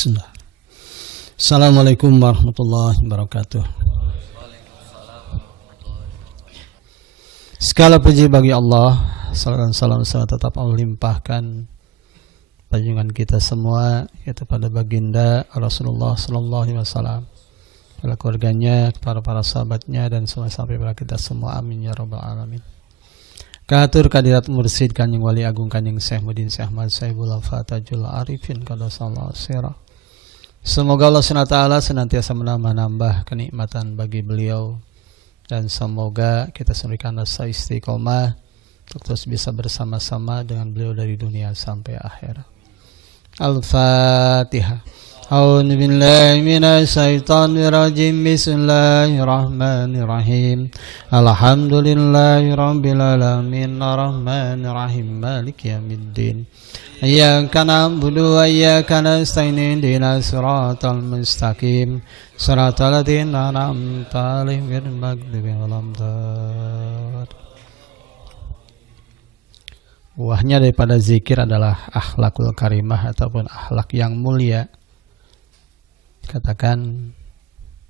Bismillah. Assalamualaikum warahmatullahi wabarakatuh. Segala puji bagi Allah, salam tetap Allah limpahkan junjungan kita semua, yaitu pada baginda Rasulullah sallallahu alaihi wasallam, pada keluarganya, para sahabatnya, dan semua sampai pada kita semua. Amin ya rabbal alamin. Katur kadirat mursid Kanjeng Wali Agung Kanjeng Syekh Mudin Syekh Ahmad Saibul Fatajul Arifin qaddasallahu sirah. Semoga Allah SWT senantiasa menambah kenikmatan bagi beliau, dan semoga kita memberikan rasa istiqomah untuk terus bisa bersama-sama dengan beliau dari dunia sampai akhir. Al-Fatihah. A'udzu billahi minasy syaithanir rajim. Bismillahirrahmanirrahim. Alhamdulillahirabbil alamin arrahmanir rahim maliki yaumiddin. Iyyaka na'budu wa iyyaka nasta'in ihdinas siratal mustaqim siratal ladzina an'amta 'alaihim ghairil maghdubi 'alaihim waladdallin. Buahnya daripada zikir adalah akhlakul karimah ataupun akhlak yang mulia. Katakan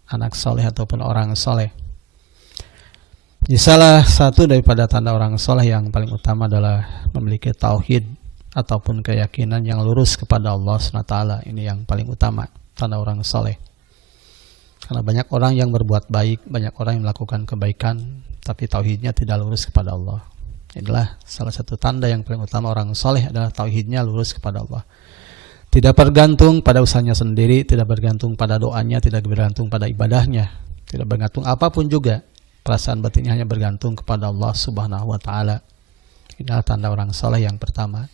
anak soleh ataupun orang soleh. Di salah satu daripada tanda orang soleh yang paling utama adalah memiliki tauhid ataupun keyakinan yang lurus kepada Allah SWT. Ini yang paling utama, tanda orang soleh. Karena banyak orang yang berbuat baik, banyak orang yang melakukan kebaikan, tapi tauhidnya tidak lurus kepada Allah. Inilah salah satu tanda yang paling utama orang soleh adalah tauhidnya lurus kepada Allah. Tidak bergantung pada usahanya sendiri, tidak bergantung pada doanya, tidak bergantung pada ibadahnya, tidak bergantung apapun juga. Perasaan batinnya hanya bergantung kepada Allah Subhanahu wa Ta'ala. Inilah tanda orang soleh yang pertama.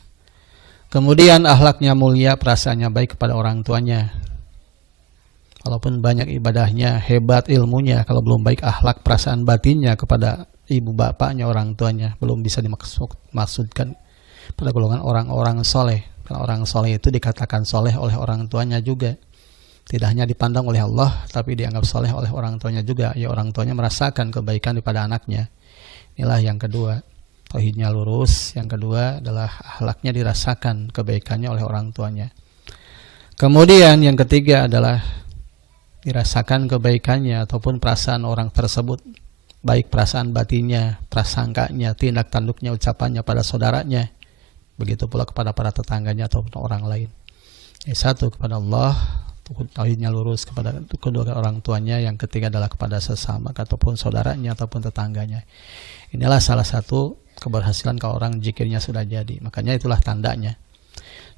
Kemudian akhlaknya mulia, perasaannya baik kepada orang tuanya. Walaupun banyak ibadahnya, hebat ilmunya, kalau belum baik akhlak perasaan batinnya kepada ibu bapaknya, orang tuanya, belum bisa dimaksudkan pada golongan orang-orang soleh. Karena orang soleh itu dikatakan soleh oleh orang tuanya juga. Tidak hanya dipandang oleh Allah, tapi dianggap soleh oleh orang tuanya juga. Ya, orang tuanya merasakan kebaikan daripada anaknya. Inilah yang kedua, tauhidnya lurus. Yang kedua adalah akhlaknya dirasakan kebaikannya oleh orang tuanya. Kemudian yang ketiga adalah dirasakan kebaikannya ataupun perasaan orang tersebut, baik perasaan batinnya, prasangkanya, tindak tanduknya, ucapannya pada saudaranya. Begitu pula kepada para tetangganya ataupun orang lain. Satu kepada Allah, tauhidnya lurus kepada kedua orang tuanya. Yang ketiga adalah kepada sesama ataupun saudaranya ataupun tetangganya. Inilah salah satu keberhasilan kalau orang zikirnya sudah jadi. Makanya itulah tandanya.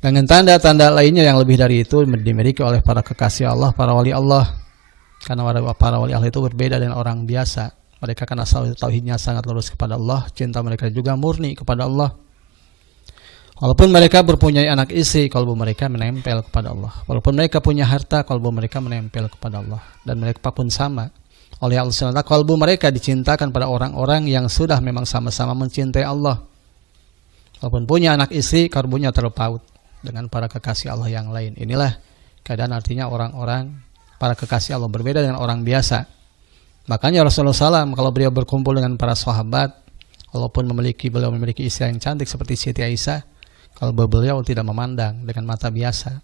Dengan tanda-tanda lainnya yang lebih dari itu dimiliki oleh para kekasih Allah, para wali Allah. Karena para wali Allah itu berbeda dengan orang biasa. Mereka karena tauhidnya sangat lurus kepada Allah, cinta mereka juga murni kepada Allah. Walaupun mereka berpunyai anak istri, kalbu mereka menempel kepada Allah. Walaupun mereka punya harta, kalbu mereka menempel kepada Allah. Dan mereka pun sama. Oleh Allah SWT, kalbu mereka dicintakan pada orang-orang yang sudah memang sama-sama mencintai Allah. Walaupun punya anak istri, kalbunya terpaut dengan para kekasih Allah yang lain. Inilah keadaan artinya orang-orang, para kekasih Allah berbeda dengan orang biasa. Makanya Rasulullah SAW kalau beliau berkumpul dengan para sahabat, walaupun beliau memiliki istri yang cantik seperti Siti Aisyah, kalau beliau tidak memandang dengan mata biasa.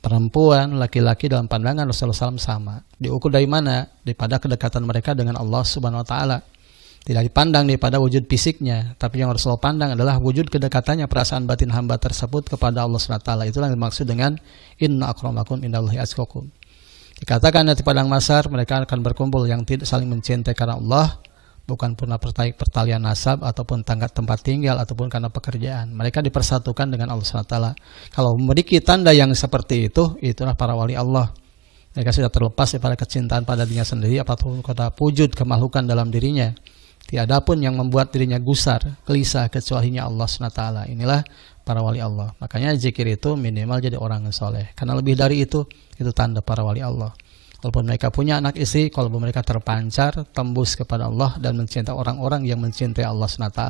Perempuan, laki-laki dalam pandangan Rasulullah SAW sama. Diukur dari mana? Daripada kedekatan mereka dengan Allah Subhanahu Wa Taala. Tidak dipandang daripada wujud fisiknya, tapi yang Rasulullah pandang adalah wujud kedekatannya, perasaan batin hamba tersebut kepada Allah Subhanahu Wa Taala. Itulah yang dimaksud dengan inna akramakum indallahi atqakum. Dikatakan di padang mahsyar mereka akan berkumpul yang tidak saling mencintai karena Allah, bukan pernah pertalian nasab ataupun tempat tinggal ataupun karena pekerjaan. Mereka dipersatukan dengan Allah SWT. Kalau memiliki tanda yang seperti itu, itulah para wali Allah. Mereka sudah terlepas daripada kecintaan pada dirinya sendiri ataupun pada wujud kemakhlukan dalam dirinya. Tiada pun yang membuat dirinya gusar, gelisah kecualinya Allah SWT. Inilah para wali Allah. Makanya zikir itu minimal jadi orang yang soleh. Karena lebih dari itu tanda para wali Allah. Walaupun mereka punya anak istri, kalau mereka terpancar, tembus kepada Allah dan mencintai orang-orang yang mencintai Allah SWT.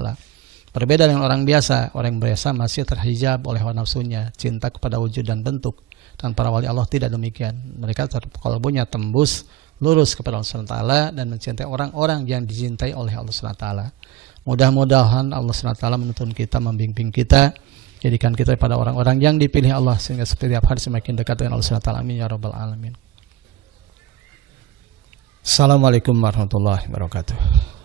Berbeda dengan orang biasa. Orang biasa masih terhijab oleh hawa nafsunya, cinta kepada wujud dan bentuk. Dan para wali Allah tidak demikian. Mereka kalbunya tembus, lurus kepada Allah SWT dan mencintai orang-orang yang dicintai oleh Allah SWT. Mudah-mudahan Allah SWT menuntun kita, membimbing kita, jadikan kita pada orang-orang yang dipilih Allah, sehingga setiap hari semakin dekat dengan Allah SWT. Amin ya rabbal alamin. Assalamualaikum warahmatullahi wabarakatuh.